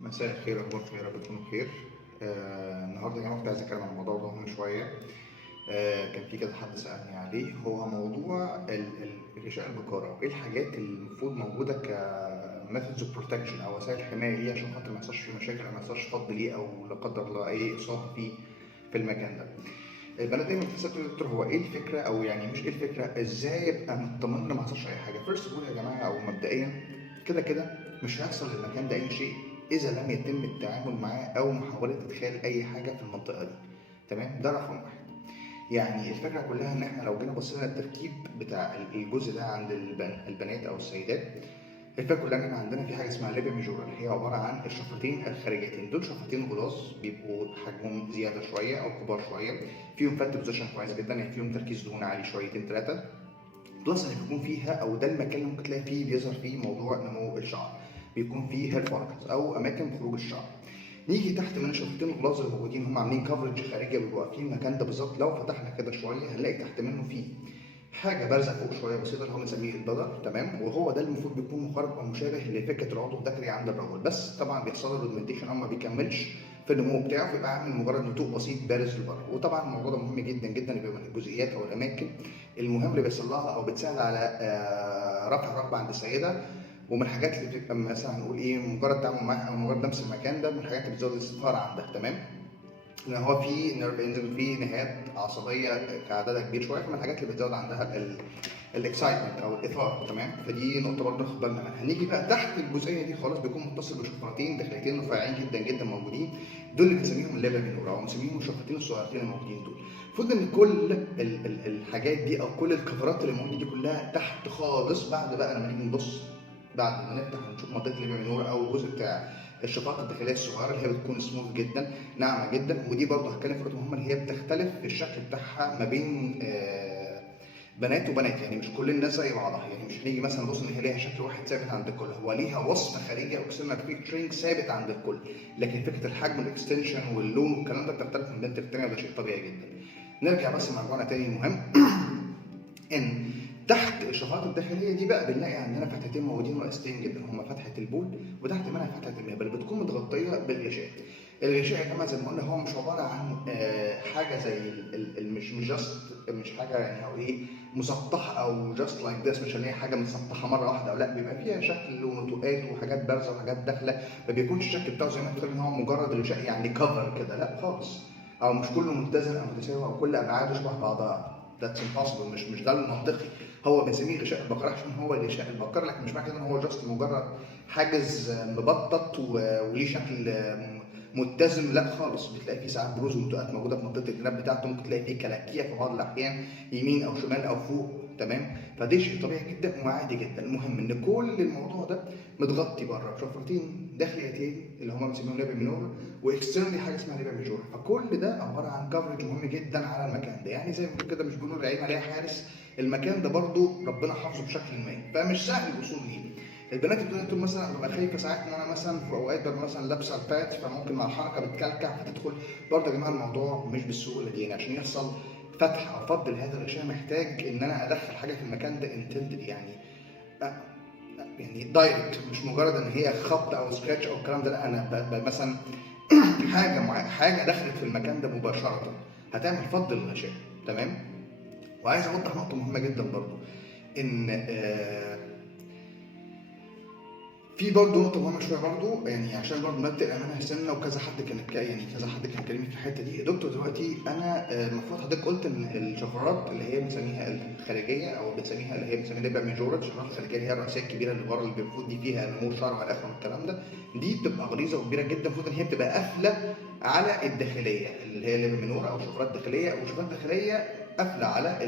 مساء الخير، اخباركم يا رب تكونوا بخير. النهارده يا جماعه كنت عايز اتكلم عن موضوع مهم شويه. كان في كذا حد سالني عليه، هو موضوع غشاء البقاره، وايه الحاجات اللي المفروض موجوده كميثودز اوف بروتكشن او وسائل حمايه ليه، عشان خاطر ما يحصلش فيه مشاكل او ما يحصلش فض ليه او لا قدر الله اي اصابه فيه في المكان ده. البنات دايما بتسال يا دكتور، هو ايه الفكره، او يعني مش ايه الفكره، ازاي ابقى مطمن ان ما حصلش اي حاجه؟ فيرست اقول يا جماعه، او مبدئيا كده كده مش هيحصل للمكان ده اي شيء اذا لم يتم التعامل معاه او محاوله ادخال اي حاجه في المنطقه دي. تمام، ده رقم واحد. يعني الفكره كلها ان احنا لو جينا بصينا التركيب بتاع الجزء ده عند البنات او السيدات، الفكره كلها ان احنا عندنا في حاجه اسمها ليبيا ميجورال، هي عباره عن الشفرتين الخارجيتين. دول شفرتين غلاظ بيبقوا حجمهم زياده شويه او كبار شويه، فيهم فات بوزيشن كويس جدا، يعني فيهم تركيز دهون عالي شويتين ثلاثه، بلس ان بيكون فيها، او ده المكان اللي ممكن تلاقي فيه بيظهر فيه موضوع نمو الشعر، بيكون فيه هير فوليكلز او اماكن خروج الشعر. نيجي تحت من الشفرتين الغلاظ اللي موجودين، هم عاملين كفرج خارجي بيبقوا واقفين المكان ده بالظبط. لو فتحنا كده شويه هنلاقي تحت منه فيه حاجه بارزه فوق شويه بسيطه اللي هو بنسميه البدر. تمام، وهو ده المفروض بيكون مقارب او مشابه لفكره العضو الذكري عند الرجل، بس طبعا بيحصل له ريدمنتيشن او ما بيكملش في النمو بتاعه، فيبقى عامل مجرد نتوء بسيط بارز لبره. وطبعا الموضوع ده مهم جدا جدا، يبقى من الجزئيات او الاماكن المهم اللي بيحصل لها او بتساعد على رفع الرغبه عند السيده. ومن الحاجات اللي بتبقى مثلا هنقول ايه، مجرد تعامل معاها او مجرد لمس المكان ده من الحاجات اللي بتزود الاستثمار عندك. تمام، ان هو في نيرف انزل، في نهايات عصبيه كعددها كبير شويه، فمن الحاجات اللي بتزود عندها الاكسايتمنت او الاثاره. تمام، فدي نقطه برضه ناخد بالنا منها. هنيجي بقى تحت الجزئيه دي خالص، بيكون متصل بشفرتين داخليتين رفيعين جدا جدا موجودين، دول اللي بنسميهم الليبر مينورا، او بنسميهم الشفرتين الصغيرتين الموجودين دول. المفروض ان كل الحاجات دي او كل الكفرات اللي موجوده دي كلها تحت خالص، بعد بقى لما نيجي نبص، بعد ما نفتح ونشوف منطقه الليبر مينورا او الجزء بتاع الشفرات الداخليه الصغيره اللي هي بتكون سموث جدا، ناعمه جدا. ودي برضه هتكلم في نقطه مهمه، اللي هي بتختلف في الشكل بتاعها ما بين بنات وبنات، يعني مش كل الناس زي بعضها. يعني مش هنيجي مثلا نبص ان هي ليها شكل واحد ثابت عند الكل، هو ليها وصف خارجي او اكسترنال فيتشرنج ثابت عند الكل، لكن فكره الحجم والاكستنشن واللون والكلام ده بتختلف من بنت للتانيه، وده شيء طبيعي جدا. نرجع بس لموضوعنا تاني المهم. ان تحت الشفرات الداخليه دي بقى بنلاقي عندنا فتحتين موجودين رئيسيتين جدا، هما فتحه البول وتحت منها فتحه المهبل، اللي بتكون متغطيه بالغشاء. الغشاء يا جماعه زي ما قلنا هو مش عباره عن حاجه زي مش جاست، مش حاجه يعني او ايه مسطحه او جاست لايك ذس، مش ان هي حاجه مسطحه مره واحده، او لا، بيبقى فيها شكل ونتوءات وحاجات بارزه وحاجات داخله. ما بيكونش الشكل بتاعه زي ما انت ان هو مجرد غشاء يعني كفر كده، لا خالص، او مش كله متزن او متساوي او كل ابعاده شبه بعضها. ذاتس امبوسيبل، مش ده المنطقي. هو بنسميه غشاء البقره عشان هو غشاء البقره، لكن مش معنى كده ان هو جاست مجرد حاجز مبطط وليه شكل متزن، لا خالص. بتلاقي فيه ساعات بروز ونتوءات موجوده في منطقه الجناب بتاعته، ممكن تلاقي فيه كلاكيع في بعض الاحيان يمين او شمال او فوق. تمام، فده شيء طبيعي جدا وعادي جدا. المهم ان كل الموضوع ده متغطي بره بشفرتين داخليتين اللي هم بنسميهم ليبر مينور، واكسترنالي حاجه اسمها ليبر ميجور. فكل ده عباره عن كفرج مهم جدا على المكان ده. يعني زي ما بنقول كده، مش بنقول العين عليها حارس، المكان ده برضو ربنا حافظه بشكل ما، فمش سهل الوصول ليه. البنات بتقول مثلا ببقى خايفه ساعات ان انا مثلا في اوقات ببقى مثلا لابسه البات، فممكن مع الحركه بتكلكع فتدخل. برضه يا جماعه الموضوع مش بالسهوله دي، يعني عشان يحصل فتح او فض لهذا الغشاء محتاج ان انا ادخل حاجه في المكان ده انتندد، يعني يعني دايركت، مش مجرد ان هي خبط او سكراتش او الكلام ده، لا، انا مثلا حاجه دخلت في المكان ده مباشره هتعمل فض للغشاء. تمام، وعايز اوضح نقطه مهمه جدا برضو، ان في برضه نقطة مهمة شوية برضه، يعني عشان برضه نبدأ الأمانة سنة، وكذا حد كان يعني كذا حد كان كلمني في الحتة دي. يا دكتور دلوقتي أنا المفروض حضرتك قلت إن الشفرات اللي هي بنسميها الخارجية، أو بنسميها اللي هي بنسميها ليبر ميجورال، الشفرات الخارجية اللي هي الرئيسية الكبيرة اللي بره، اللي المفروض دي فيها نمو شعر والى آخره من الكلام ده، دي بتبقى غليظة وكبيرة جدا، المفروض إن هي بتبقى قافلة على الداخلية اللي هي ليبر مينورا أو شفرات داخلية، أو شفرات داخلية قافلة على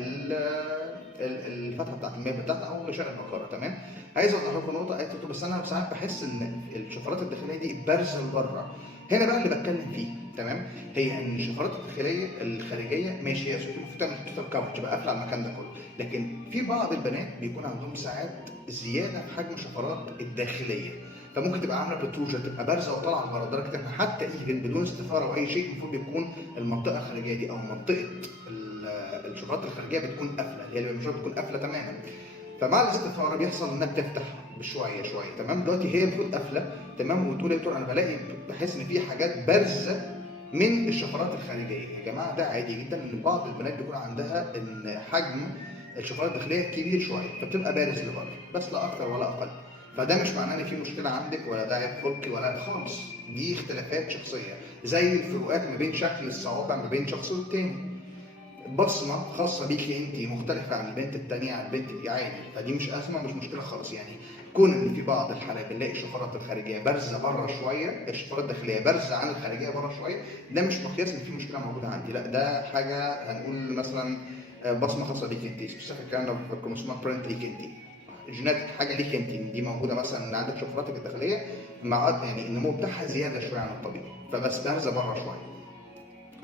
الفتحة بتاعت المهبل بتاعتها أو غشاء البقرة. تمام، عايز اوضح لكم نقطه، قالت بس انا ساعات بحس ان الشفرات الداخليه دي بارزه لبره. هنا بقى اللي بتكلم فيه. تمام، هي ان الشفرات الداخليه الخارجيه ماشي، هي المفروض تعمل توتال كفرج تبقى قافله على المكان ده كله، لكن في بعض البنات بيكون عندهم ساعات زياده في حجم الشفرات الداخليه، فممكن تبقى عامله بروتروجن، تبقى بارزه وطالعه لبره، لدرجه ان حتى ايفن بدون استثاره او اي شيء المفروض يكون المنطقه الخارجيه دي او منطقه الشفرات الخارجيه بتكون قافله، اللي هي مش بتكون قافله تماما. فمع الاستثاره بيحصل انها بتفتح بشويه شويه. تمام، دلوقتي هي المفروض قافله. تمام، وتقول يا دكتور انا بحس ان في حاجات بارزه من الشفرات الخارجيه. يا جماعه ده عادي جدا، ان بعض البنات بيكون عندها ان حجم الشفرات الداخليه كبير شويه فبتبقى بارز لبره، بس لا اكتر ولا اقل. فده مش معناه ان في مشكله عندك ولا ده عيب خلقي ولا خالص، دي اختلافات شخصيه زي الفروقات ما بين شكل الصوابع ما بين شخص والتاني. بصمه خاصه بيكي انت مختلفه عن البنت التانيه عن البنت دي عادي، فدي مش ازمه مش مشكله خالص. يعني كون ان في بعض الحالات بنلاقي الشفرات الخارجيه بارزه بره شويه، الشفرات الداخليه بارزه عن الخارجيه بره شويه، ده مش مقياس ان في مشكله موجوده عندي، لا ده حاجه هنقول مثلا بصمه خاصه بيك انت، سبيسيفيك كايند اوف كروموسومال برنت ليك انت، جيناتيك حاجه ليك انت، دي موجوده مثلا عندك شفراتك الداخليه مع يعني النمو بتاعها زياده شويه عن الطبيعي فبس بارزه بره شويه.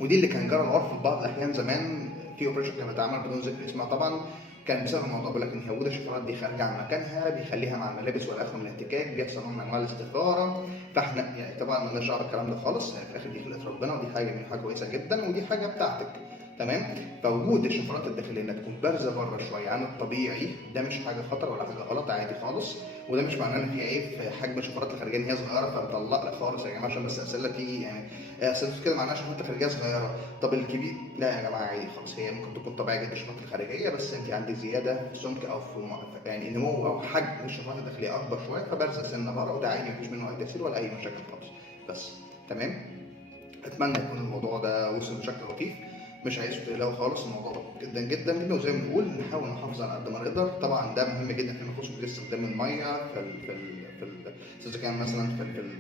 ودي اللي كان جرى العرف في بعض الاحيان زمان في اوبريشن كان بيتعمل بدون ذكر اسمها طبعا، كان بسبب الموضوع بيقول لك ان هي وجود الشفرات دي خارجه عن مكانها بيخليها مع الملابس والى اخره من الاحتكاك، بيحصل نوع من انواع الاستثاره. فاحنا يعني طبعا مالناش دعوه بالكلام ده خالص، يعني في الاخر دي خلقه ربنا ودي حاجه جميله حاجه كويسه جدا ودي حاجه بتاعتك. تمام، فوجود الشفرات الداخليه انها تكون بارزه بره شويه عن الطبيعي ده مش حاجه خطر ولا حاجه غلط، عادي خالص. وده مش معناه ان في عيب في حجم الشفرات الخارجيه ان هي صغيره فبتطلق لا خالص يا جماعه، عشان بس اسئله تيجي يعني اسئله كده معناها شفرات الخارجيه صغيره طب الكبير، لا يا جماعه عادي خالص، هي ممكن تكون طبيعيه جدا الشفرات الخارجيه بس انت عندك زياده في سمك او في يعني نمو او حجم الشفرات الداخليه اكبر شويه فبارزه سنه بره، وده عادي مفيش منه اي تاثير ولا اي مشاكل خالص. بس تمام، اتمنى يكون الموضوع ده وصل بشكل لطيف، مش عايز تقلقوا خالص، الموضوع بسيط جدا جدا جدا، وزي ما بنقول نحاول نحافظ على قد ما نقدر. طبعا ده مهم جدا فيما يخص استخدام الميه اذا كان مثلا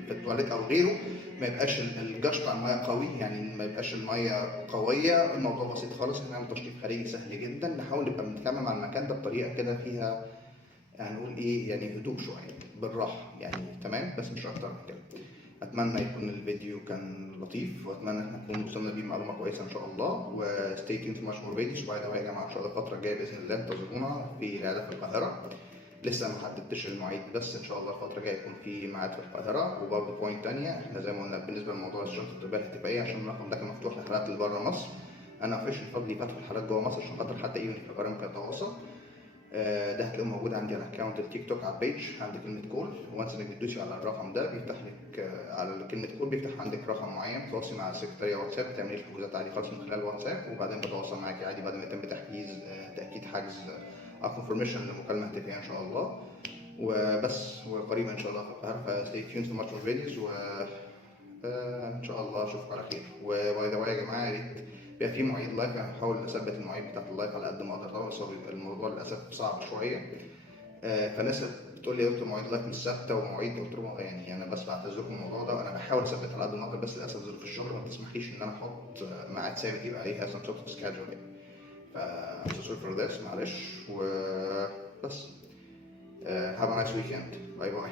في التواليت او غيره، ما يبقاش الجش بتاع الميه قوي، يعني ما يبقاش الميه قويه، الموضوع بسيط خالص، هنعمل تشطيب خارجي سهل جدا، نحاول نبقى بنتكلم مع المكان ده بطريقه كده فيها هنقول ايه يعني هدوء شويه بالراحه يعني. تمام، بس مش اكتر من كده. اتمنى يكون الفيديو كان لطيف، واتمنى ان نكون وصلنا بيه معلومه كويسه ان شاء الله، وستي تيوند في ماتش مور فيديوز. وباي ذا واي يا جماعه ان شاء الله الفتره الجايه باذن الله انتظرونا في العياده في القاهره، لسه ما حددتش المواعيد بس ان شاء الله الفتره الجايه يكون في ميعاد في القاهره. وبرده بوينت ثانيه، احنا زي ما قلنا بالنسبه لموضوع الشنطه الطبيه الاتفاقيه عشان الرقم ده كان مفتوح للحالات اللي بره مصر، انا مفيش الفضل فتح الحالات جوه مصر عشان خاطر حتى ايفن في القاهره ممكن يتواصل. ده هتلاقوه موجود عندي على اكونت التيك توك على البيج عند كلمه كول، وانس انك بتدوسي على الرقم ده بيفتح لك على كلمه كول بيفتح عندك رقم معين تتواصلي مع السكرتاريه واتساب، بتعملي الحجوزات عادي خالص من خلال واتساب، وبعدين بتواصل معاكي عادي بعد ما يتم تحجيز تاكيد حجز او كونفرميشن لمكالمه هاتفيه ان شاء الله. وبس، وقريبا ان شاء الله في القاهره، فستي تيوند في ماتش فيديوز، و ان شاء الله اشوفكم على خير. وباي ذا واي يا جماعه، يا ريت بيبقى في مواعيد لايف، انا بحاول اثبت المواعيد بتاعت اللايف على قد ما اقدر طبعا، بس هو بيبقى الموضوع للاسف صعب شويه. فناس بتقول لي يا دكتور مواعيد لايف مش ثابته ومواعيد، قلت لهم يعني انا بس بعتذر لكم الموضوع ده، وانا بحاول اثبت على قد ما اقدر، بس للاسف ظروف الشغل ما بتسمحليش ان انا احط ميعاد ثابت يبقى عليه some sort of schedule يعني. ف I'm so sorry for this، معلش، وبس. Have a nice weekend. باي باي.